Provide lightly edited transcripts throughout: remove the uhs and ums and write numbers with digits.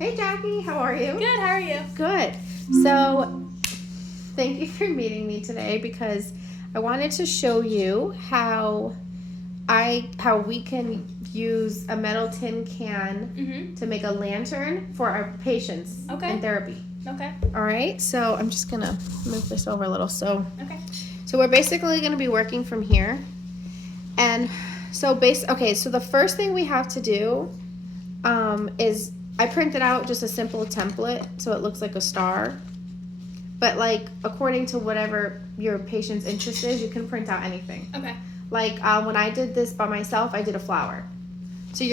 Hey Jackie, how are you? Good, how are you? Good. So, thank you for meeting me today because I wanted to show you how we can use a metal tin can to make a lantern for our patients in therapy. Okay. All right. So I'm just gonna move this over a little. So Okay. we're basically gonna be working from here, and so so the first thing we have to do is I printed out just a simple template so it looks like a star. But like according to whatever your patient's interest is, you can print out anything. Okay. Like when I did this by myself, I did a flower. So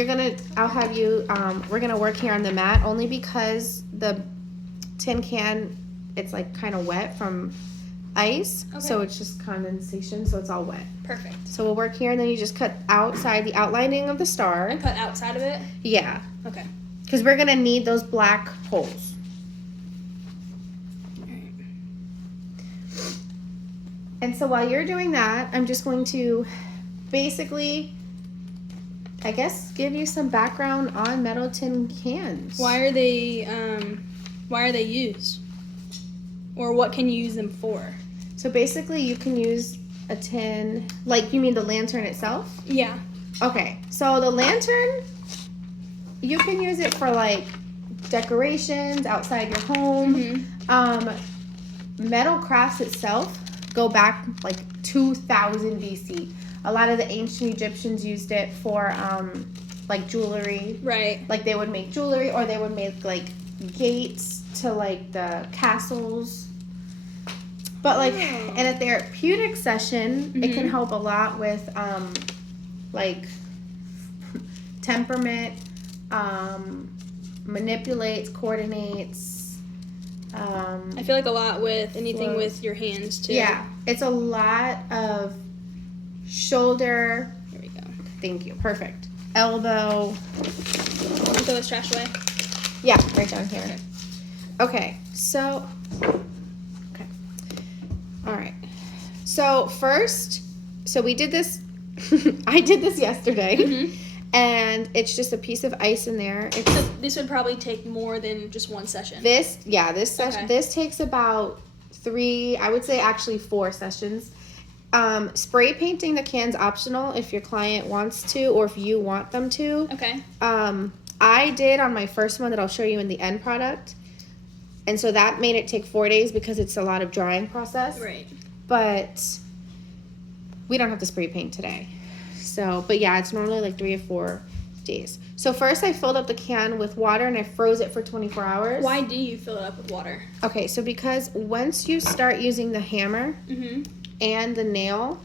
I'll have you, we're gonna work here on the mat only because the tin can, it's like kind of wet from ice. Okay. So it's just condensation, so it's all wet. Perfect. So we'll work here and then you just cut outside the outlining of the star. And cut outside of it? Yeah. Okay. Because we're gonna need those black holes. And so while you're doing that, I'm just going to basically, I guess, give you some background on metal tin cans. Why are they used? Or what can you use them for? So basically you can use a tin, like you mean the lantern itself? Yeah. Okay, so the lantern, you can use it for like decorations outside your home. Metal crafts itself go back like 2000 BC. A lot of the ancient Egyptians used it for like jewelry. Right. Like they would make jewelry or they would make like gates to like the castles. But like in a therapeutic session, it can help a lot with like temperament, manipulates, coordinates. I feel like a lot with anything with your hands too. Yeah, it's a lot of shoulder. There we go. Thank you. Perfect. Elbow. Throw this trash away. Yeah, right down here. Okay, so. Okay. All right. So first, we did this. I did this yesterday. And it's just a piece of ice in there. So this would probably take more than just one session. This takes about 3, I would say actually 4 sessions. Spray painting the can's optional if your client wants to or if you want them to. Okay. I did on my first one that I'll show you in the end product. And so that made it take 4 days because it's a lot of drying process. Right. But we don't have to spray paint today. So, but yeah, it's normally like 3 or 4 days. So first I filled up the can with water and I froze it for 24 hours. Why do you fill it up with water? Okay, so because once you start using the hammer and the nail,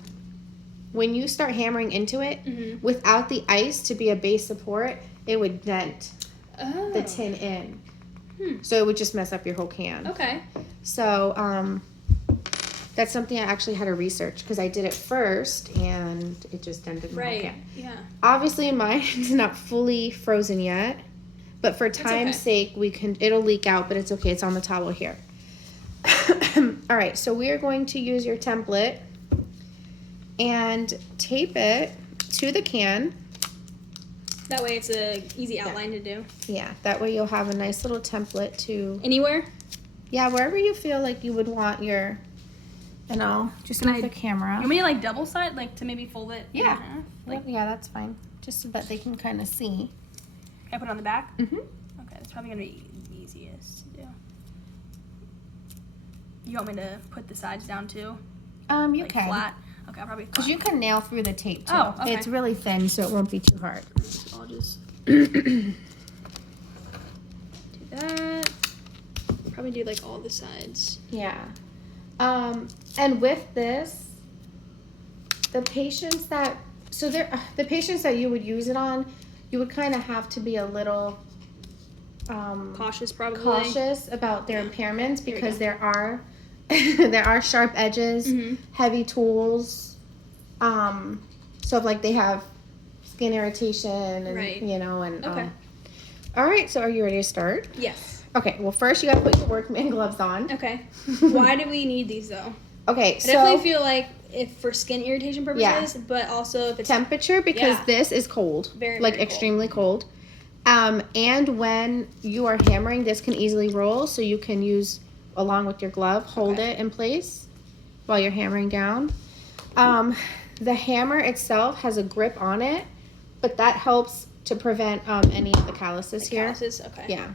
when you start hammering into it, without the ice to be a base support, it would dent the tin in. So it would just mess up your whole can. Okay. So, that's something I actually had to research because I did it first and it just dented my whole can. Yeah. Obviously, mine is not fully frozen yet, but for time's sake, it'll leak out, but it's okay. It's on the towel here. All right, so we are going to use your template and tape it to the can. That way it's a easy outline to do. Yeah, that way you'll have a nice little template to... Anywhere? Yeah, wherever you feel like you would want your... And I'll just move the camera. You want me to like double side, like to maybe fold it in half? Like, yeah, that's fine. Just so that they can kind of see. Can I put it on the back? Mm-hmm. Okay, that's probably gonna be the easiest to do. You want me to put the sides down too? You like can. Flat? Okay, I'll probably. Because you can nail through the tape too. Oh, okay. It's really thin, so it won't be too hard. So I'll just do that. Probably do like all the sides. Yeah. And with this, the patients that you would use it on, you would kind of have to be a little Cautious, probably. cautious about their impairments because there are there are sharp edges, heavy tools. So if like they have skin irritation and you know and Okay. All right, so are you ready to start? Yes. Okay, well first you gotta put your workman gloves on. Okay. Why do we need these though? Okay, I so definitely feel like if for skin irritation purposes, but also if it's temperature because this is cold, very, like very extremely cold. And when you are hammering, this can easily roll, so you can use, along with your glove, hold it in place while you're hammering down. The hammer itself has a grip on it, but that helps to prevent any of the calluses here. Calluses, okay. Yeah.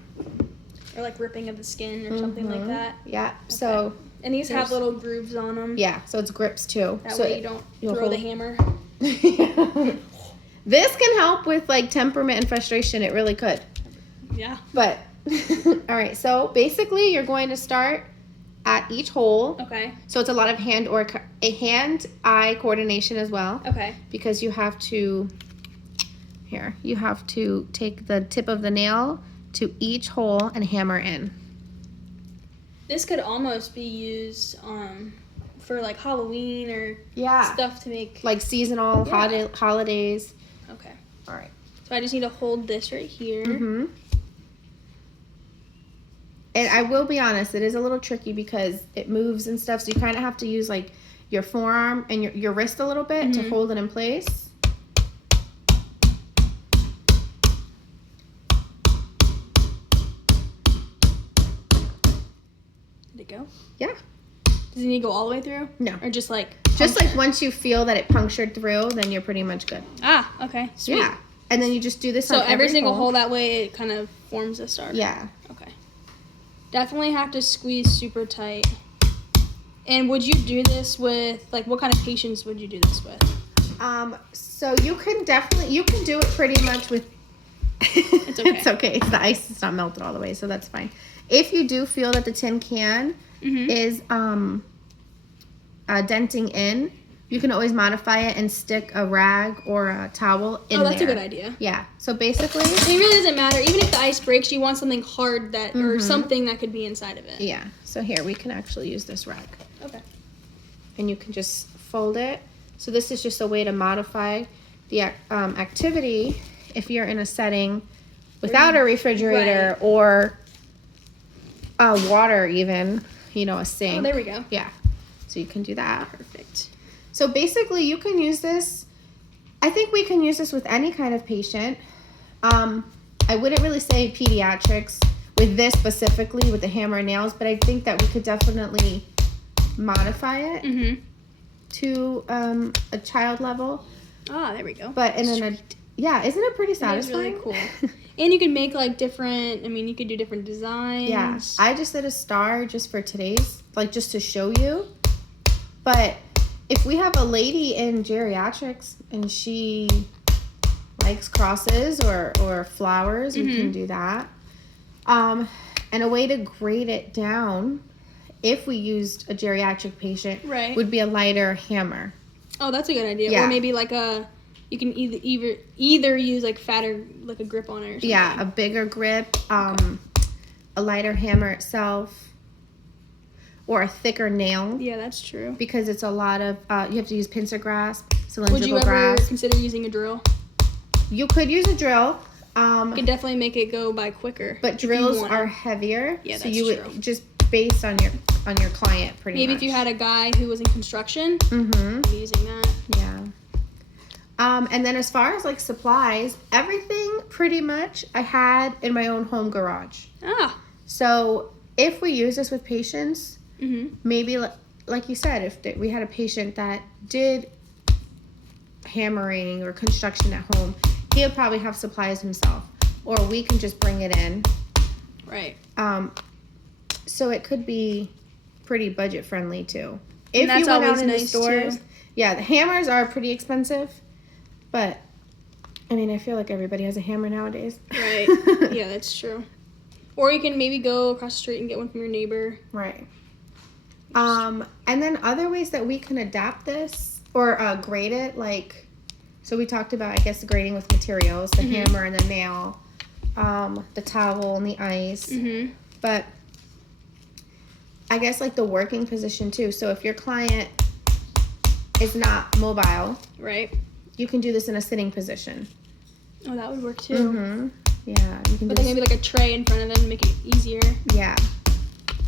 Or like ripping of the skin or something like that. Yeah. So. And these have little grooves on them. Yeah. So it's grips too. That so way you don't throw the hammer. This can help with like temperament and frustration. It really could. Yeah. But all right. So basically, you're going to start at each hole. Okay. So it's a lot of hand-eye coordination as well. Okay. Because you have to. Here, you have to take the tip of the nail to each hole and hammer in. This could almost be used for like Halloween or stuff to make like seasonal holidays. Okay. All right. So I just need to hold this right here. Mm-hmm. And I will be honest, it is a little tricky because it moves and stuff, so you kind of have to use like your forearm and your wrist a little bit to hold it in place. Go? Yeah. Does it need to go all the way through? No. Or just like once you feel that it punctured through, then you're pretty much good. Ah, okay. Sweet. Yeah. And then you just do this so on every single hole that way it kind of forms a star. Yeah. Okay. Definitely have to squeeze super tight. And would you do this with like what kind of patients would you do this with? So you can do it pretty much with It's okay. It's okay. The ice is not melted all the way, so that's fine. If you do feel that the tin can is denting in, you can always modify it and stick a rag or a towel in there. Oh, that's a good idea. Yeah. So basically, it really doesn't matter. Even if the ice breaks, you want something hard that or something that could be inside of it. Yeah. So here we can actually use this rag. Okay. And you can just fold it. So this is just a way to modify the activity if you're in a setting without a refrigerator or water, even, a sink. Oh, there we go. Yeah. So you can do that. Perfect. So basically you can use this. I think we can use this with any kind of patient. I wouldn't really say pediatrics with this specifically with the hammer and nails, but I think that we could definitely modify it to a child level. Ah, there we go. But isn't it pretty satisfying? That's really cool. And you can make like different, you could do different designs. Yeah. I just did a star just for today's, like just to show you. But if we have a lady in geriatrics and she likes crosses or flowers, we can do that. And a way to grade it down, if we used a geriatric patient, would be a lighter hammer. Oh, that's a good idea. Yeah. Or maybe like you can either use like fatter, like a grip on it or something. Yeah, a bigger grip, a lighter hammer itself, or a thicker nail. Yeah, that's true. Because it's a lot of, you have to use pincer grasp, cylindrical grasp. Would you ever consider using a drill? You could use a drill. You could definitely make it go by quicker. But drills are heavier. Yeah, so you would just based on your client pretty much. Maybe if you had a guy who was in construction, using that. Yeah. And then as far as like supplies, everything pretty much I had in my own home garage. Ah. So if we use this with patients, maybe like you said, if we had a patient that did hammering or construction at home, he would probably have supplies himself, or we can just bring it in. Right. So it could be pretty budget friendly too. If you went out in the stores, yeah, the hammers are pretty expensive, but I feel like everybody has a hammer nowadays. Right. Yeah, that's true. Or you can maybe go across the street and get one from your neighbor. Right. And then other ways that we can adapt this or grade it, like, so we talked about, I guess, grading with materials, the hammer and the nail, the towel and the ice. But I guess like the working position too. So if your client is not mobile, right, you can do this in a sitting position. Oh, that would work too. Yeah, you can. But then maybe like a tray in front of them to make it easier. Yeah,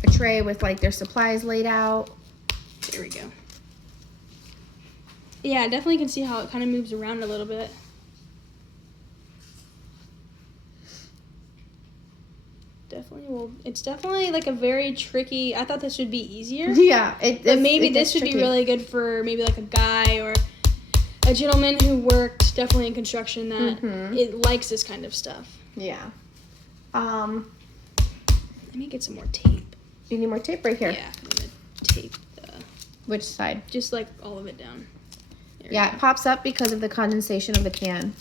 a tray with like their supplies laid out. There we go. Yeah, I definitely can see how it kind of moves around a little bit. Definitely. Well, it's definitely like a very tricky. I thought this would be easier. Yeah, But maybe it this gets would be tricky. really good for maybe like a guy or a gentleman who worked definitely in construction that it likes this kind of stuff. Yeah. Let me get some more tape. You need more tape right here. Yeah, I'm gonna tape Which side? just like all of it down. There we Yeah, go. it pops up because of the condensation of the can.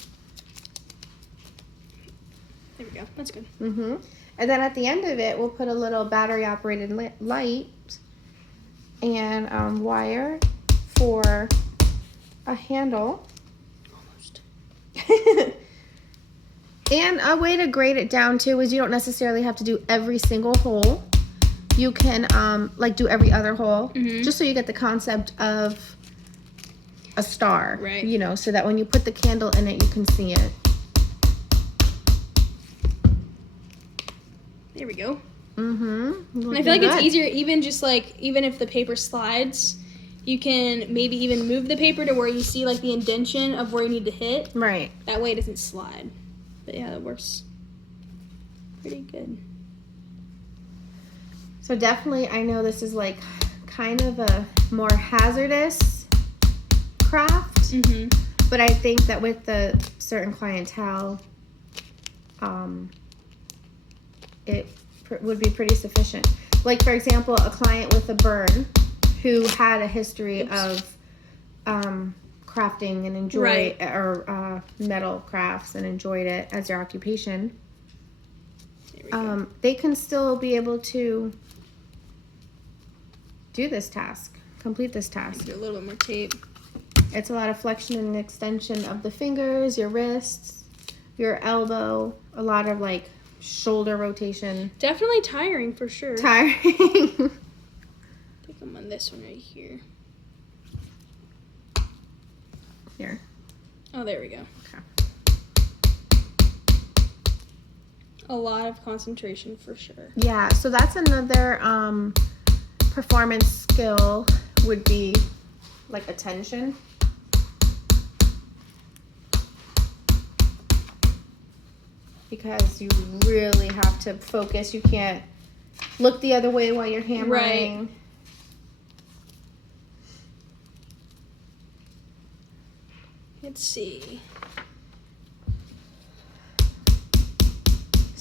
There we go. That's good. Mm-hmm. And then at the end of it, we'll put a little battery-operated light and wire for a handle. Almost. And a way to grade it down too is you don't necessarily have to do every single hole. You can like do every other hole, just so you get the concept of a star, Right. You know, so that when you put the candle in it, you can see it. There we go. Mm-hmm. And I feel like it's easier even just like, even if the paper slides, you can maybe even move the paper to where you see like the indentation of where you need to hit. Right. That way it doesn't slide. But yeah, that works pretty good. So definitely, I know this is like kind of a more hazardous craft, but I think that with the certain clientele, it would be pretty sufficient. Like for example, a client with a burn who had a history of crafting and enjoyed or metal crafts and enjoyed it as their occupation. There we go. They can still be able to do this task, complete this task. Do a little bit more tape. It's a lot of flexion and extension of the fingers, your wrists, your elbow, a lot of like shoulder rotation. Definitely tiring for sure. Tiring. I think I'm on this one right here. Here. Oh, there we go. Okay. A lot of concentration for sure. Yeah, so that's another performance skill would be like attention. Because you really have to focus. You can't look the other way while you're hammering. Right. Let's see.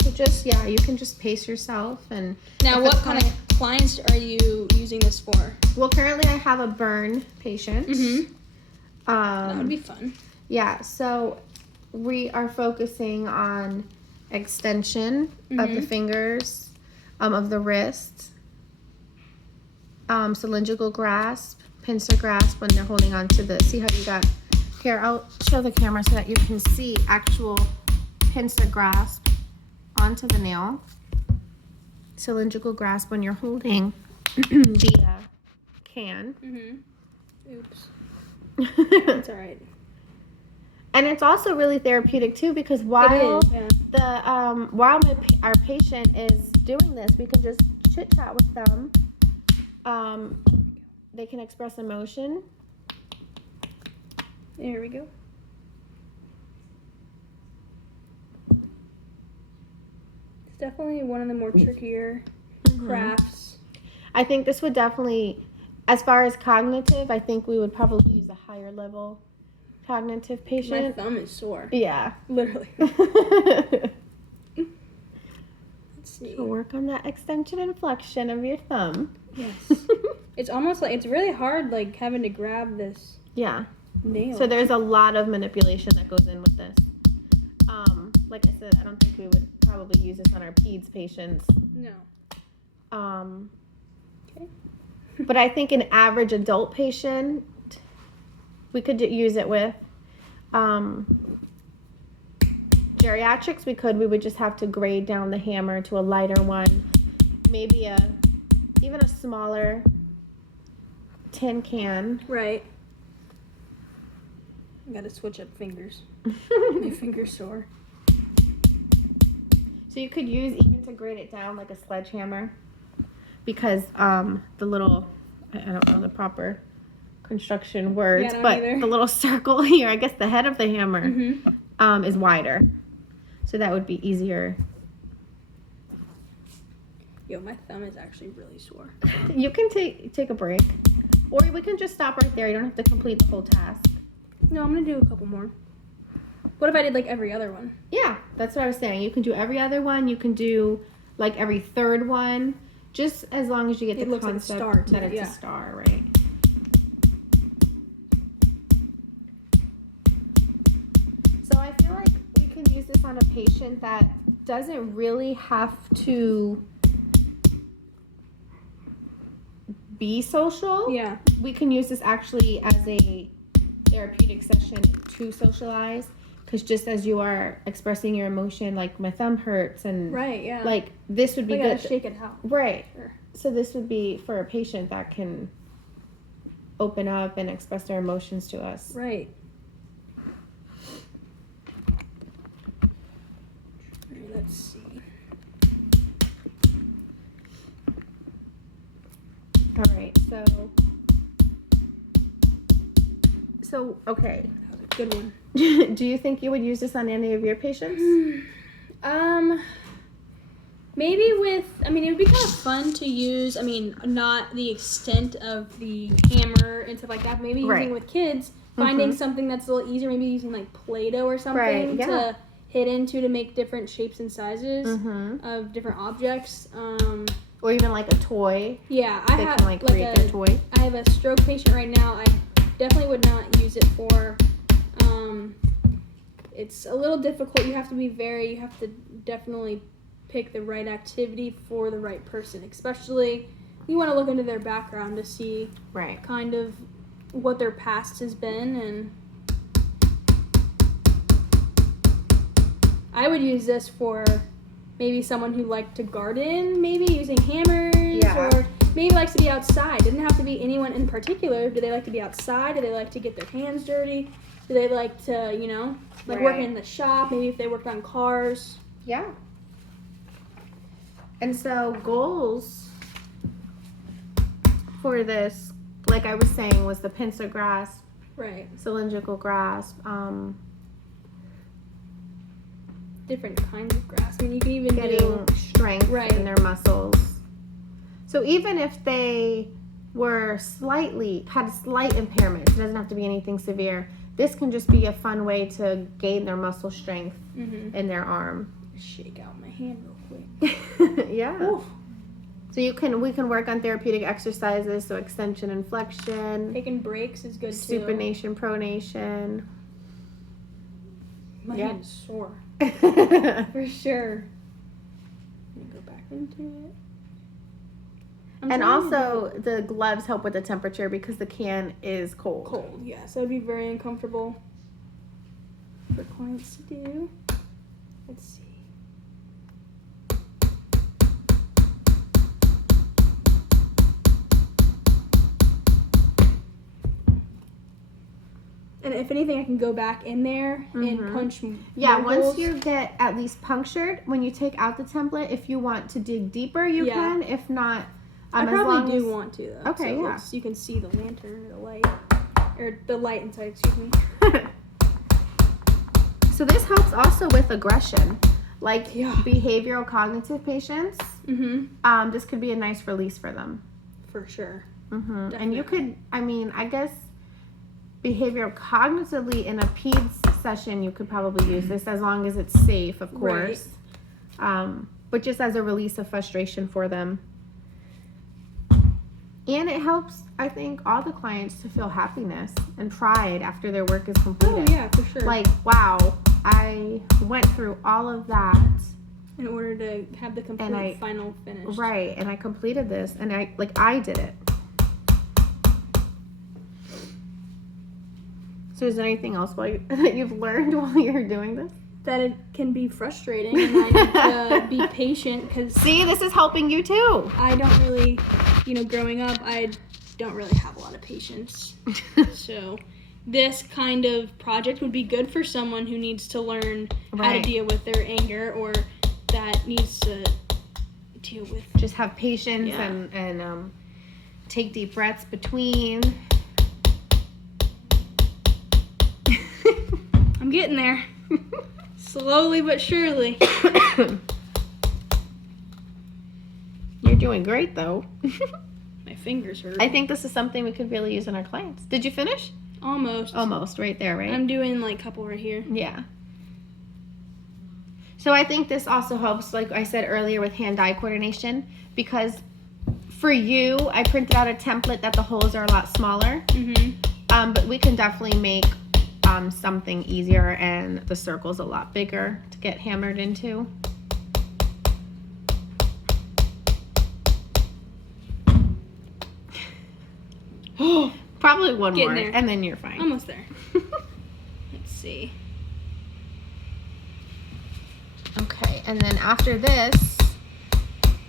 So just, yeah, you can just pace yourself. And Now, if what the kind of clients are you using this for? Well, currently I have a burn patient. That would be fun. Yeah, so we are focusing on extension of the fingers, of the wrist, cylindrical grasp, pincer grasp when they're holding on to the, see how you got, here, I'll show the camera so that you can see actual pincer grasp onto the nail. Cylindrical grasp when you're holding the can. Oops. That's all right. And it's also really therapeutic too, because while It is, yeah. while our patient is doing this, we can just chit chat with them. They can express emotion. There we go. It's definitely one of the more trickier crafts. I think this would definitely, as far as cognitive, I think we would probably use a higher level cognitive My patient. thumb is sore. Yeah. Literally. Let's see. So work on that extension and flexion of your thumb. Yes. It's almost like, it's really hard like having to grab this Yeah. nail. So there's a lot of manipulation that goes in with this. Like I said, I don't think we would probably use this on our peds patients. No. Okay. But I think an average adult patient, we could use it with. Geriatrics, we would just have to grade down the hammer to a lighter one. Maybe even a smaller tin can. Right. I gotta switch up fingers. My finger's sore. So you could use even to grade it down like a sledgehammer, because the little, I don't know the proper construction words, Yeah, I don't but either. the little circle here, I guess the head of the hammer is wider, so that would be easier Yo, my thumb is actually really sore. You can take a break. Or we can just stop right there. You don't have to complete the whole task. No, I'm gonna do a couple more. What if I did like every other one? Yeah, that's what I was saying. You can do every other one. You can do like every third one. Just as long as you get It the looks like a concept star to that me, it's yeah. a star, right? So I feel like we can use this on a patient that doesn't really have to be social. Yeah. We can use this actually as a therapeutic session to socialize, because just as you are expressing your emotion, like my thumb hurts, and Right, yeah. like this would be I good. gotta shake it out. Right. Sure. So this would be for a patient that can open up and express their emotions to us. Right. Alright, let's see. All right. So okay. That was a good one. Do you think you would use this on any of your patients? Maybe with, I mean, it would be kind of fun to use, I mean, not the extent of the hammer and stuff like that, but maybe using Right. with kids, finding something that's a little easier, maybe using like Play-Doh or something Right, yeah. to hit into to make different shapes and sizes Mm-hmm. of different objects. Or even like a toy. Yeah, They can like create their toy. I have a stroke patient right now. I definitely would not use it for, it's a little difficult. You have to definitely pick the right activity for the right person. Especially, you want to look into their background to see Right. kind of what their past has been. And I would use this for maybe someone who liked to garden, maybe using hammers, Yeah. or maybe likes to be outside. Doesn't have to be anyone in particular. Do they like to be outside? Do they like to get their hands dirty? Do they like to, Right. working in the shop? Maybe if they worked on cars. Yeah. And so goals for this, like I was saying, was the pincer grasp, Right. cylindrical grasp, Different kinds of grasp. I mean, you can even getting do strength Right. in their muscles. So even if they had slight impairments, it doesn't have to be anything severe. This can just be a fun way to gain their muscle strength in their arm. shake out my hand real quick. Yeah. Oof. So we can work on therapeutic exercises, so extension and flexion, Taking breaks is good too. supination, pronation. My Yeah. hand is sore. For sure. Let me go back into it. I'm And trying to also the gloves help with the temperature because the can is cold. cold, yeah, so it'd be very uncomfortable for clients to do. Let's see. And if anything, I can go back in there and punch Yeah, more once holes. you get at least punctured, when you take out the template, if you want to dig deeper, you Yeah. can. If not, I as long probably as- do want to though. Okay, so yeah. you can see the lantern or the light, or the light inside. Excuse me. So this helps also with aggression, like Yeah. behavioral cognitive patients. This could be a nice release for them. For sure. And you could, I guess, behavioral cognitively in a peds session, you could probably use this as long as it's safe, of course. But just as a release of frustration for them. And it helps, I think, all the clients to feel happiness and pride after their work is Oh completed. yeah, for sure. Like, wow, I went through all of that. in order to have the complete final finish. Right, and I completed this, and I did it. So is there anything else that you've learned while you're doing this? That it can be frustrating, and I need to be patient because See, this is helping you too. I don't really, growing up, I don't really have a lot of patience. So this kind of project would be good for someone who needs to learn how to Right. deal with their anger, or that needs to deal with. Just have patience Yeah. and take deep breaths between. I'm getting there. Slowly but surely. You're doing great though. My fingers hurt. I think this is something we could really use in our clients. Did you finish? Almost. Almost, right there, right? I'm doing like a couple right here. Yeah. So I think this also helps, like I said earlier, with hand-eye coordination, because for you, I printed out a template that the holes are a lot smaller, but we can definitely make something easier and the circles a lot bigger to get hammered into. Probably one Getting more, there. and then you're fine. Almost there. Let's see. Okay, and then after this,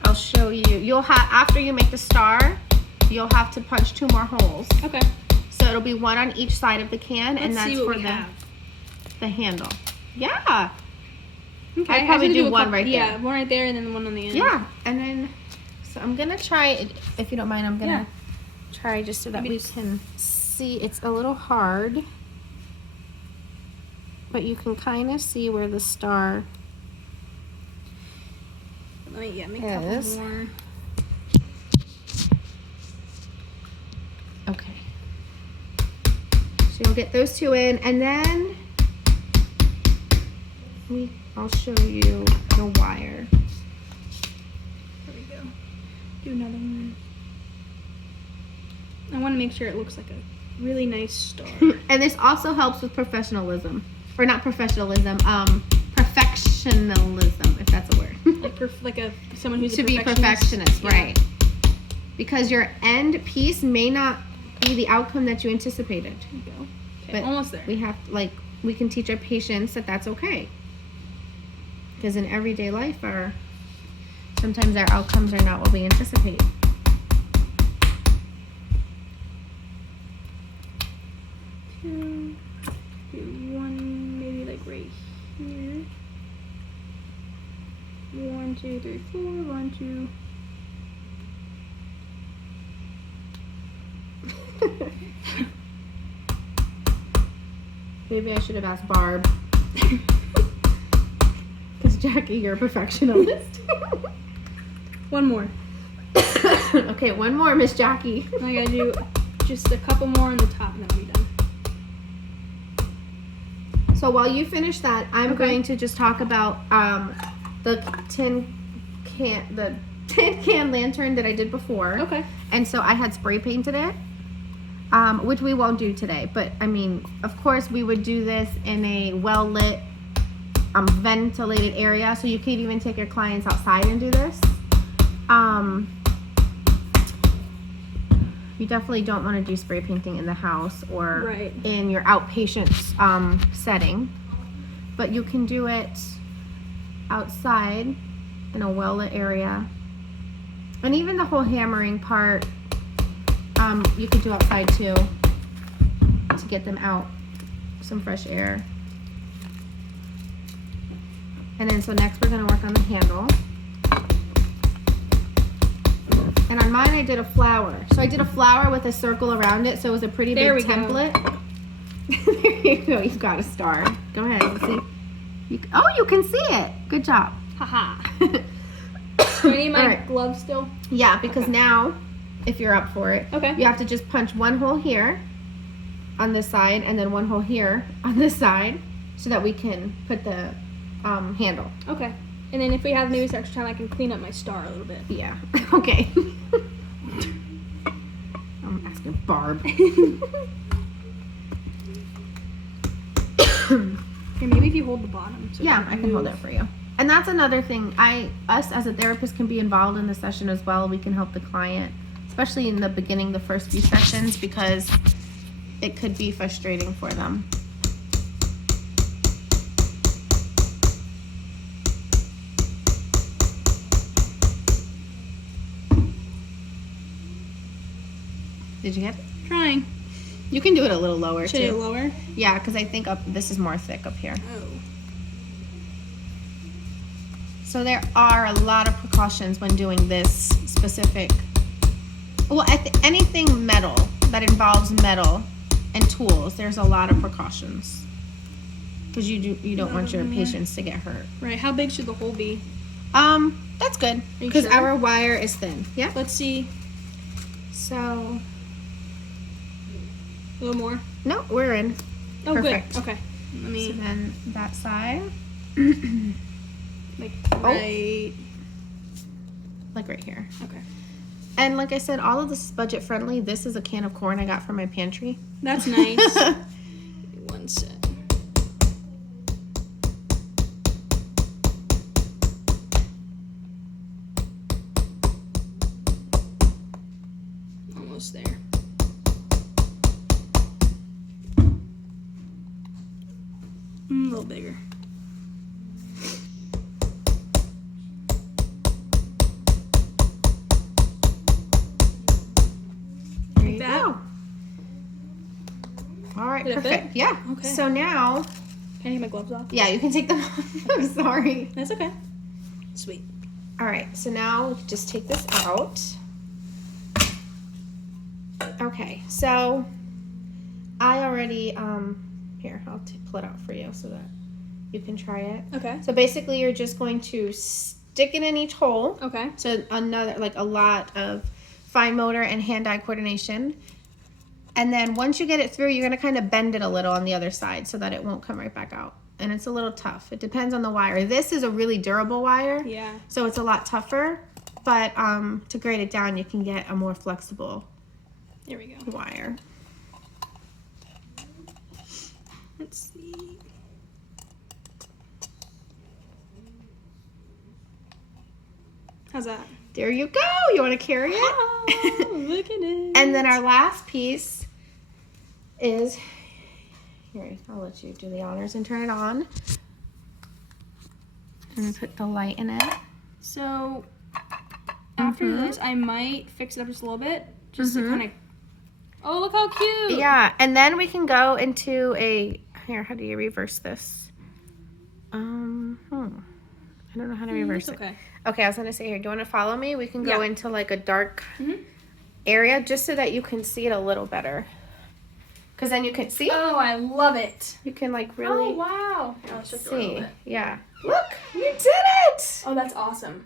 I'll show you. You'll have, after you make the star, you'll have to punch 2 more holes. Okay. So it'll be 1 on each side of the can, and Let's that's see what for we have. the handle. Yeah. Okay. I'd probably I do a one couple- right there. Yeah, one right there and then one on the end. Yeah, and then, so I'm gonna try, if you don't mind, I'm gonna Yeah. try just so that Maybe we can see. It's a little hard, but you can kind of see where the star Let me make a Yes. couple more. Okay. So you'll get those 2 in, and then I'll show you the wire. There we go. Do another one. I want to make sure it looks like a really nice star. And this also helps with professionalism. Or not professionalism, perfectionism, if that's a word. like someone who's To a be perfectionist. perfectionist, right. Because your end piece may not be the outcome that you anticipated. There you go. Okay, But almost there. we can teach our patients that that's okay. Because in everyday life, sometimes our outcomes are not what we anticipate. Two, do one, maybe like right here. 1, 2, 3, 4. 1, 2. Maybe I should have asked Barb. Because Jackie, you're a perfectionist. One more. Okay, one more, Miss Jackie. I gotta do just a couple more on the top and then I'll be done. So while you finish that, I'm Okay. going to just talk about the tin can lantern that I did before. Okay. And so I had spray painted it, which we won't do today. But I mean, of course, we would do this in a well lit, ventilated area. So you could even take your clients outside and do this. You definitely don't want to do spray painting in the house or Right. in your outpatient setting, but you can do it outside in a well-lit area. And even the whole hammering part, you could do outside too, to get them out, some fresh air. And then so next we're going to work on the handle. And on mine I did a flower. So I did a flower with a circle around it, so it was a pretty There big we go. template. There you go, you've got a star. Go ahead, let's see. You can see it. Good job. Haha. Do I need my Alright. gloves still? Yeah, because Okay. now, if you're up for it, Okay. you have to just punch 1 hole here on this side and then 1 hole here on this side so that we can put the handle. Okay. And then if we have maybe some extra time, I can clean up my star a little bit. Yeah, okay. I'm asking Barb. Okay, maybe if you hold the bottom. So Yeah, I can hold it for you. And that's another thing. Us as a therapist can be involved in the session as well. We can help the client, especially in the beginning, the first few sessions, because it could be frustrating for them. Did you get it? Trying. You can do it a little lower Should I too. lower? Yeah, because I think this is more thick up here. Oh. So there are a lot of precautions when doing this specific. Well, anything metal that involves metal and tools, there's a lot of precautions because you don't want your patients to get hurt. Right. How big should the hole be? That's good you because sure? our wire is thin. Yeah. Let's see. So, A little more. no, we're in. Oh, Perfect. good. Okay. Let So me, then that side, like, Oh. right. like right here. Okay. And like I said, all of this is budget friendly. This is a can of corn I got from my pantry. That's nice. One sec. Almost there. A little bigger. There you that? go. All right, Did it perfect. fit? Yeah. Okay. So now, Can I take my gloves off? yeah, you can take them off. I'm sorry. That's okay. Sweet. All right, so now just take this out. Okay, so I already, here, I'll pull it out for you so that you can try it. Okay. So basically you're just going to stick it in each hole. Okay. So another, like a lot of fine motor and hand-eye coordination. And then once you get it through, you're going to kind of bend it a little on the other side so that it won't come right back out. And it's a little tough. It depends on the wire. This is a really durable wire. Yeah. So it's a lot tougher. But to grade it down, you can get a more flexible There we go. wire. Let's see. How's that? There you go. You want to carry it? Oh, look at it. And then our last piece is, here, I'll let you do the honors and turn it on. And put the light in it. So after this, I might fix it up just a little bit, just to kind of. Oh, look how cute! Yeah, and then we can go into a, here, how do you reverse this? I don't know how to reverse it. Okay. Okay, I was gonna say here, do you want to follow me? We can go Yeah. into like a dark Mhm. area just so that you can see it a little better. Cause then you can see, Oh, I love it. you can like Oh really wow! Here, I'll shift it a little see. bit. Yeah. Look, you did it! Oh, that's awesome.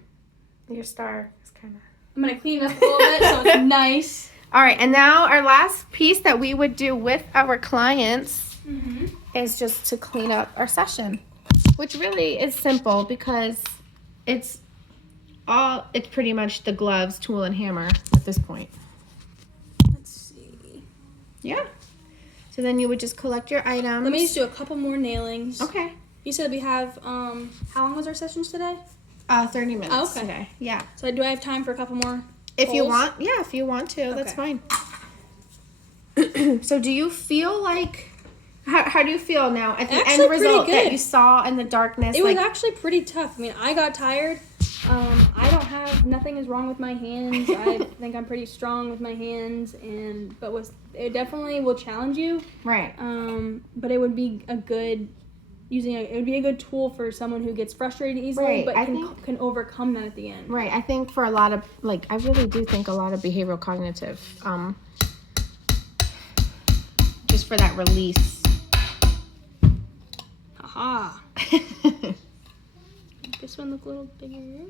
Your star is kind of. I'm gonna clean it up a little bit so it's nice. All right, and now our last piece that we would do with our clients Mm-hmm. is just to clean up our session, which really is simple because it's pretty much the gloves, tool, and hammer at this point. Let's see. Yeah. So then you would just collect your items. Let me just do a couple more nailings. Okay. You said we have how long was our sessions today? 30 minutes Oh, okay. today. Yeah. So do I have time for a couple more? If you Holes? want, yeah, if you want to, that's Okay. fine. So do you feel like, how do you feel now at the Actually end pretty result that good. you saw in the darkness? It was like, actually pretty tough. I mean, I got tired. I don't have, nothing is wrong with my hands. I think I'm pretty strong with my hands, it definitely will challenge you. right. But it would be a good, it would be a good tool for someone who gets frustrated easily, Right, but I can overcome that at the end. Right. I think for a lot of, like, I really do think a lot of behavioral cognitive, just for that release. Haha. This one look a little bigger.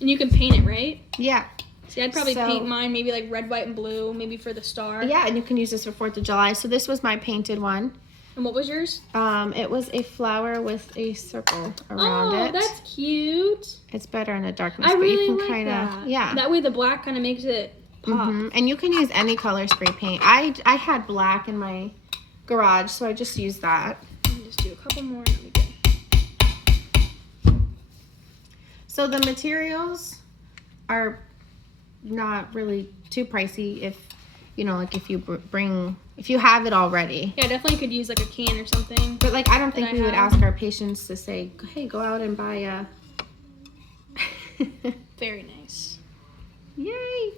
And you can paint it, right? Yeah. See, I'd probably So- paint mine maybe like red, white, and blue, maybe for the star. Yeah, and you can use this for 4th of July. So this was my painted one. And what was yours? It was a flower with a circle around Oh, it. that's cute. It's better in the darkness, I but really you can like kind that. of, yeah. That way the black kind of makes it pop. Mhm. And you can use any color spray paint. I had black in my garage, so I just used that. Let me just do a couple more. And we go. So the materials are not really too pricey if, you know, like if you if you have it already. Yeah, I definitely could use like a can or something. But like, I don't think I we would have. ask our patients to say, hey, go out and buy a. Very nice. Yay!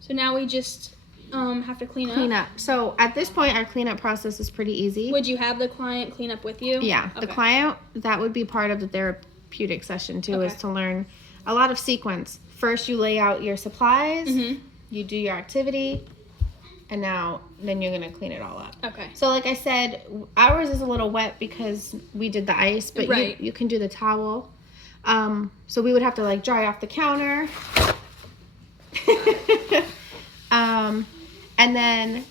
So now we just have to clean up. Clean up. So at this point, our cleanup process is pretty easy. Would you have the client clean up with you? Yeah, the Okay. client, that would be part of the therapeutic session too, is Okay. to learn a lot of sequence. First, you lay out your supplies, Mhm. you do your activity, and then you're gonna clean it all up. Okay. So like I said, ours is a little wet because we did the ice, but Right. you can do the towel. So we would have to like dry off the counter. And then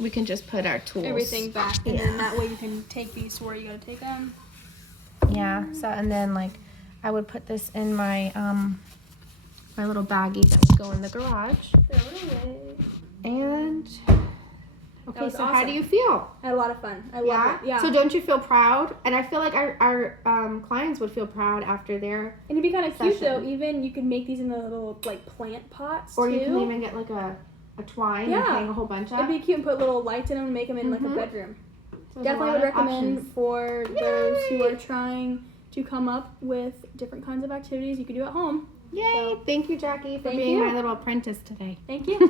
we can just put our tools. Everything back, and Yeah. then that way you can take these to where you gotta take them. Yeah. So and then like I would put this in my my little baggie that would go in the garage. Throw it away. And okay, was so how awesome. do you feel? I had a lot of fun. I Yeah. love it. Yeah. So don't you feel proud? And I feel like our clients would feel proud after their, and it'd be kind of cute though. Session. Even you could make these in the little like plant pots or too. you can even get like a twine and Yeah. hang a whole bunch It'd up. be cute and put little lights in them and make them in like a Mhm. bedroom. So there's a Definitely lot would of recommend options. for those who Yay. are trying to come up with different kinds of activities you could do at home. Yay! Thank you, Jackie, for Thank being you. my little apprentice today. Thank you.